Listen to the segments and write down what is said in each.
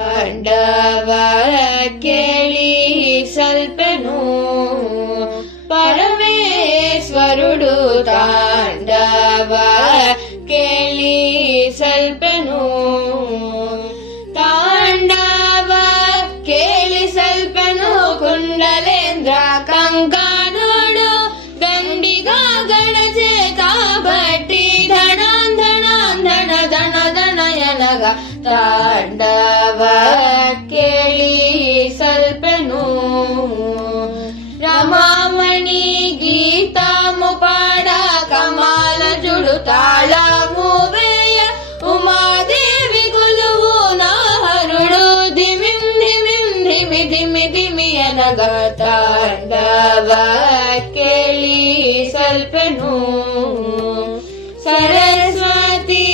ತಾಂಡವ ಕೇಳಿ ಸ್ವಲ್ಪನು పరమేశ్వరుడు తాండవ కేళి సల్పెను తాండవ కేళి సల్పెను కుండలేంద్ర కంకానుడు దండిగా గడచే కాబట్టి ధనాం ధనాం ధన ధన ధనయనగా తాండవ కేళి సల్పెను రమామణి గీతము పాడ కమాల జుడు తాళము వేయ ఉమాదేవి కొలువు నాహరుడు ధిమిం ధిమిం ధిమి ధిమి ధిమి అనగా తాండవ కేళి సల్పెను సరస్వతి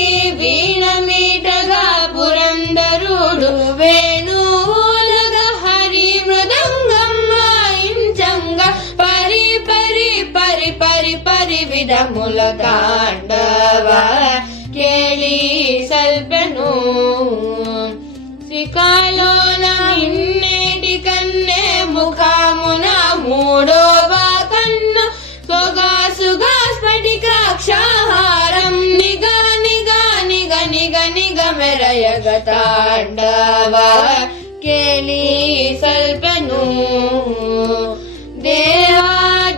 వీణ మీటగా పురందరుడు వేణువులగా హరి మృదంగం వాయించంగా పరి పరి పరి పరి పరి విధముల తాండవ కేళి సల్పెను శిఖలోన ఇన్నేటి కన్నే ముఖమున మూడోవ కన్ను సొగాసుగా స్ఫటికాక్షాహారం నిగ నిగ నిగ నిగ నిగ మెరయగ తాండవ కేళి సల్పెను దేవా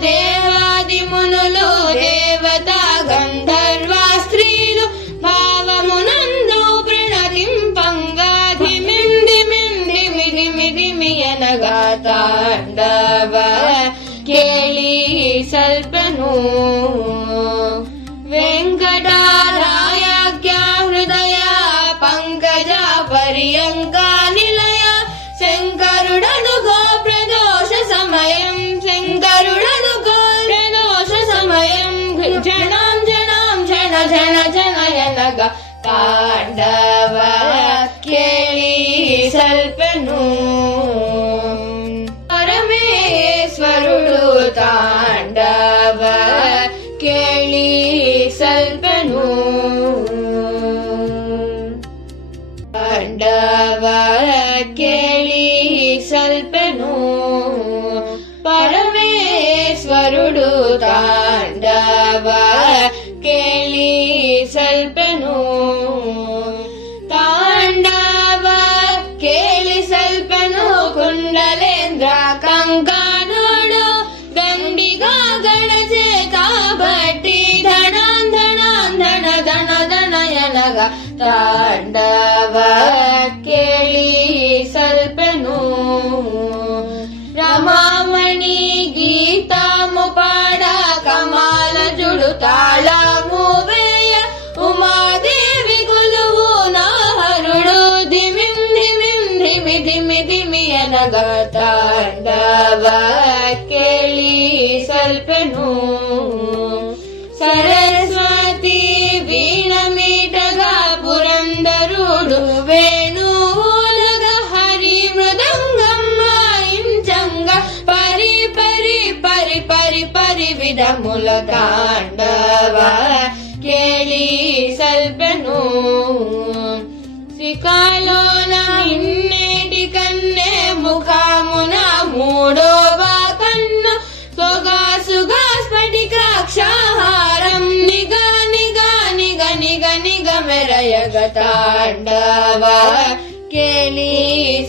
దేవాది మునులు దేవత గంధర్వ స్త్రీలు భావమునందు ప్రణతింపంగా ధిమిం ధిమిం ధిమి ధిమి ధిమి అనగా తాండవ కేళి సల్పెను వెంకటారాయాఖ్య హృదయ పంకజ పర్యంకా నిలయ శంకరుడను గో ప్రదోష సమయం శంకరుడను గో ప్రదోష సమయం జనాం జనాం జన జన జనయనగా తాండవ కేళి సల్పెను పరమేశ్వరుడు తాండవ కేళి సల్పెను తాండవ కేళి సల్పెను పరమేశ్వరుడు తాండవ కేళి సల్పెను తాండవ కేళి సల్పెను కుండలేంద్ర కంకానుడు దండిగా గడచే కాబట్టి ధనాం ధనాం ధన ధన ధనయనగా తాండవ కేళి సల్పెను రమామణి గీతము పాడ కమాల జుడు తాళము వేయ ఉమాదేవి కొలువు నాహరుడు ధిమిం ధిమిం ధిమి ధిమి ధిమి అనగా తాండవ కేళి సల్పెను సరస్వతి వీణ మీటగా పురందరుడు వేణువులగా హరి మృదంగం వాయించంగా పరి పరి పరి పరి పరి విధముల తాండవ కేళి సల్పెను శిఖలోన ఇన్నేటి కన్నే ముఖమున మూడోవ కన్ను సొగాసుగా స్ఫటికాక్షాహారం నిగ నిగ నిగ నిగ నిగ మెరయగ తాండవ కేళి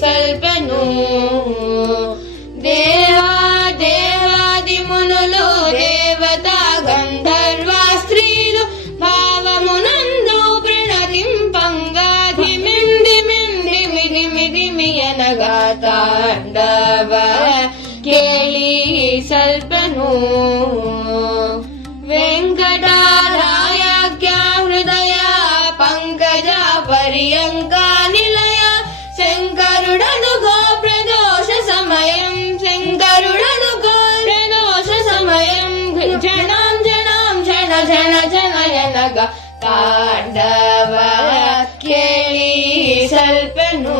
సల్పెను దేవా దేవాది మునులు దేవత గంధర్వ స్త్రీలు భావమునందు ప్రణతింపంగా ధిమిం ధిమిం ధిమి ధిమి ధిమి అనగా తాండవ కేళి సల్పెను వెంకటారాయాఖ్య హృదయ పంకజ పర్యంకా నిలయ శంకరుడను గో ప్రదోష సమయం శంకరుడను గో ప్రదోష సమయం జనాం జనాం జన జన జనయనగా తాండవ కేళి సల్పెను